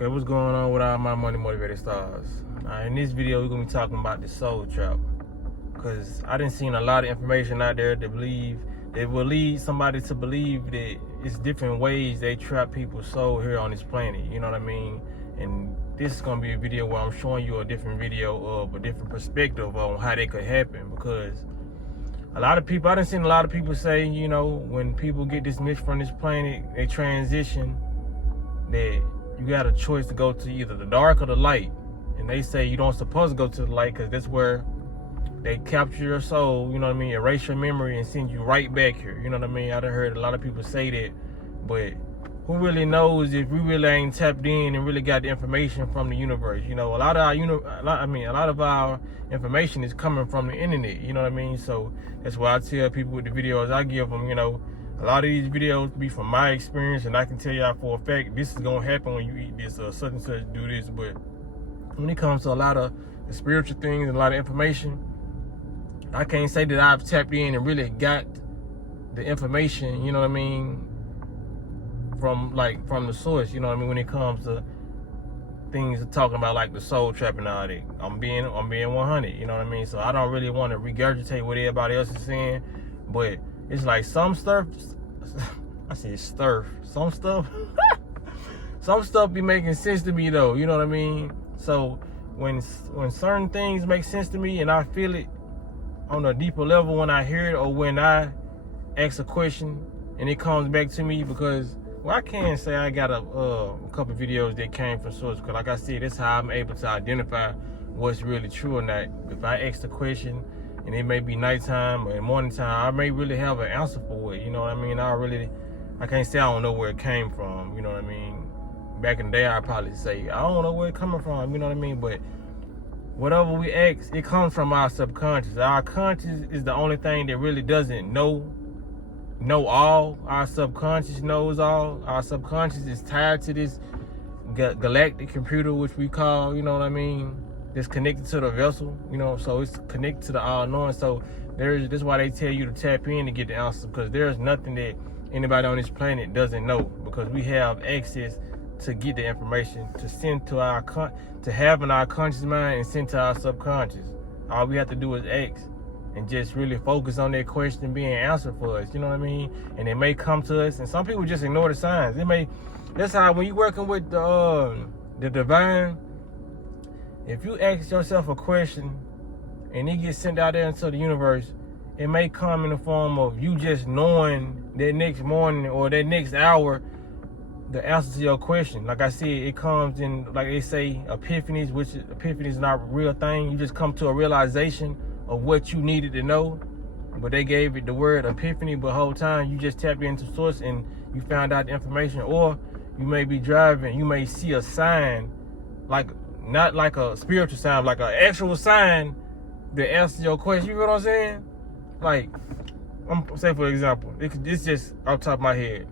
Okay, what's going on with all my money motivated stars? Now, in this video, we're gonna be talking about the soul trap, because I done seen a lot of information out there that will lead somebody to believe that it's different ways they trap people's soul here on this planet. You know what I mean? And this is gonna be a video where I'm showing you a different video of a different perspective on how that could happen, because a lot of people, I done seen a lot of people say, you know, when people get dismissed from this planet, they transition, that you got a choice to go to either the dark or the light. And they say you don't supposed to go to the light because that's where they capture your soul, you know what I mean, erase your memory and send you right back here. You know what I mean? I done heard a lot of people say that, but who really knows if we really ain't tapped in and really got the information from the universe? You know, a lot of our information is coming from the internet. You know what I mean? So that's why I tell people with the videos I give them, you know, a lot of these videos be from my experience, and I can tell y'all for a fact this is gonna happen when you eat this or such and such, do this. But when it comes to a lot of the spiritual things and a lot of information, I can't say that I've tapped in and really got the information, you know what I mean, from the source, you know what I mean, when it comes to things talking about like the soul trap and all that. I'm being 100, you know what I mean? So I don't really want to regurgitate what everybody else is saying, but it's like some stuff, I said sturf, some stuff, some stuff be making sense to me though, you know what I mean? So when certain things make sense to me and I feel it on a deeper level when I hear it, or when I ask a question and it comes back to me, because, well, I can't say I got a couple videos that came from source, because like I said, that's how I'm able to identify what's really true or not. If I ask the question and it may be nighttime or morning time, I may really have an answer for it, you know what I mean? I can't say I don't know where it came from, you know what I mean? Back in the day, I'd probably say, I don't know where it coming from, you know what I mean? But whatever we ask, it comes from our subconscious. Our conscious is the only thing that really doesn't know all. Our subconscious knows all. Our subconscious is tied to this galactic computer, which we call, you know what I mean, that's connected to the vessel, you know, so it's connected to the all-knowing. So that's why they tell you to tap in to get the answers, because there's nothing that anybody on this planet doesn't know, because we have access to get the information to send to to have in our conscious mind and send to our subconscious. All we have to do is ask and just really focus on that question being answered for us, you know what I mean? And it may come to us, and some people just ignore the signs. That's how, when you're working with the divine, if you ask yourself a question and it gets sent out there into the universe, it may come in the form of you just knowing that next morning or that next hour the answer to your question. Like I said, it comes in, like they say, epiphanies, which epiphany is not a real thing. You just come to a realization of what you needed to know, but they gave it the word epiphany, but the whole time you just tapped into source and you found out the information. Or you may be driving, you may see a sign, not like a spiritual sign, like an actual sign that answers your question. You know what I'm saying? Like, say for example, it's just off the top of my head.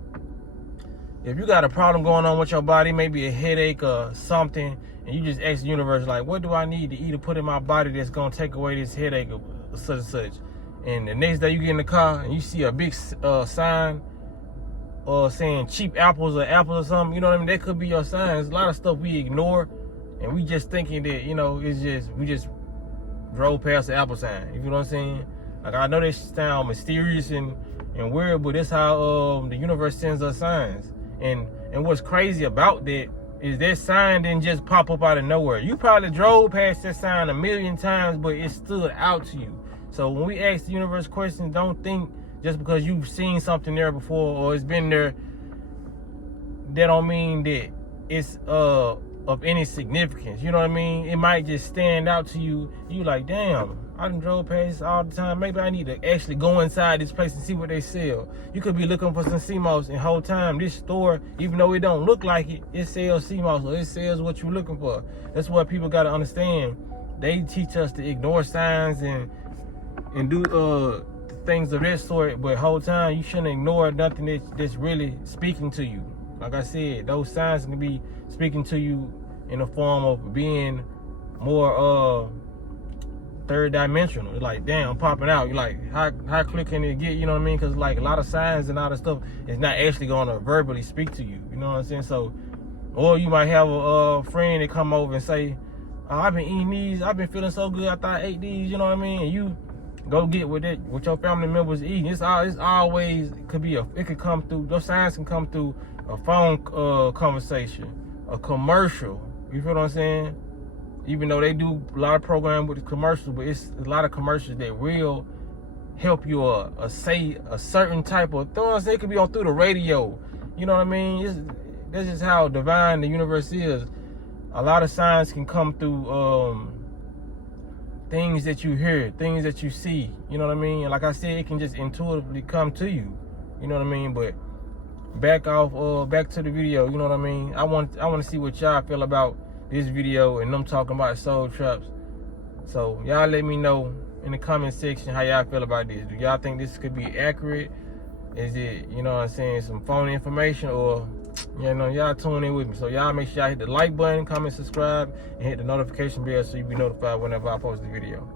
If you got a problem going on with your body, maybe a headache or something, and you just ask the universe, like, what do I need to eat to put in my body that's going to take away this headache or such and such? And the next day you get in the car and you see a big sign saying cheap apples or something, you know what I mean? That could be your signs. A lot of stuff we ignore, and we just thinking that, you know, we just drove past the apple sign. You know what I'm saying? Like, I know they sound mysterious and weird, but that's how the universe sends us signs. And what's crazy about that is that sign didn't just pop up out of nowhere. You probably drove past that sign a million times, but it stood out to you. So when we ask the universe questions, don't think just because you've seen something there before or it's been there, that don't mean that it's of any significance. You know what I mean? It might just stand out to you. You like, damn, I done drove past all the time. Maybe I need to actually go inside this place and see what they sell. You could be looking for some sea moss, and the whole time this store, even though it don't look like it, it sells sea moss, or it sells what you're looking for. That's what people got to understand. They teach us to ignore signs and do things of that sort, but the whole time you shouldn't ignore nothing that's really speaking to you. Like I said, those signs can be speaking to you in the form of being more third dimensional. It's like, damn, popping out. You're like, how clear can it get? You know what I mean? Because like a lot of signs and all that stuff is not actually going to verbally speak to you. You know what I'm saying? So Or you might have a friend that come over and say, oh, I've been eating these, I've been feeling so good, I thought I ate these, you know what I mean? And you go get with it, what your family members eating. It's always, it could come through, your signs can come through a phone conversation, a commercial, you feel what I'm saying? Even though they do a lot of programs with the commercials, but it's a lot of commercials that will help you say a certain type of thoughts. They could be on through the radio, you know what I mean? This is how divine the universe is. A lot of signs can come through things that you hear, things that you see, you know what I mean? And like I said, it can just intuitively come to you, you know what I mean? But back to the video, you know what I mean? I want to see what y'all feel about this video and them talking about soul traps. So y'all let me know in the comment section how y'all feel about this. Do y'all think this could be accurate? Is it, you know what I'm saying, some phony information? Or, you know, y'all tune in with me. So y'all make sure y'all hit the like button, comment, subscribe, and hit the notification bell so you be notified whenever I post the video.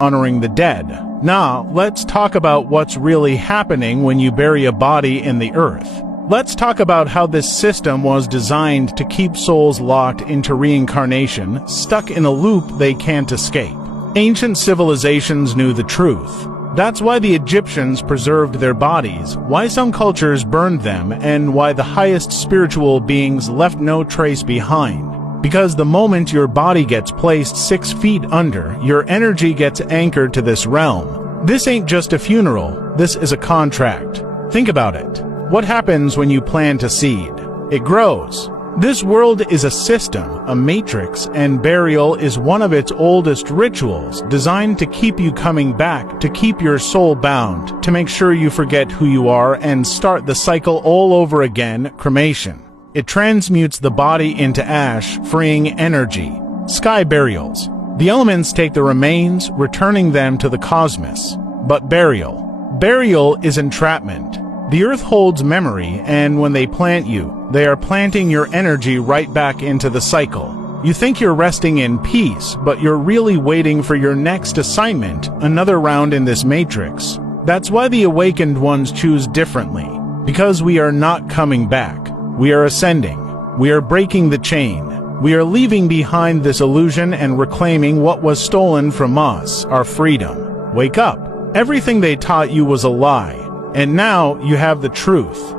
Honoring the dead. Now, let's talk about what's really happening when you bury a body in the earth. Let's talk about how this system was designed to keep souls locked into reincarnation, stuck in a loop they can't escape. Ancient civilizations knew the truth. That's why the Egyptians preserved their bodies, why some cultures burned them, and why the highest spiritual beings left no trace behind. Because the moment your body gets placed 6 feet under, your energy gets anchored to this realm. This ain't just a funeral, this is a contract. Think about it. What happens when you plant a seed? It grows. This world is a system, a matrix, and burial is one of its oldest rituals, designed to keep you coming back, to keep your soul bound, to make sure you forget who you are and start the cycle all over again, cremation. It transmutes the body into ash, freeing energy. Sky burials. The elements take the remains, returning them to the cosmos. But burial. Burial is entrapment. The earth holds memory, and when they plant you, they are planting your energy right back into the cycle. You think you're resting in peace, but you're really waiting for your next assignment, another round in this matrix. That's why the awakened ones choose differently. Because we are not coming back. We are ascending. We are breaking the chain. We are leaving behind this illusion and reclaiming what was stolen from us, our freedom. Wake up. Everything they taught you was a lie. And now you have the truth.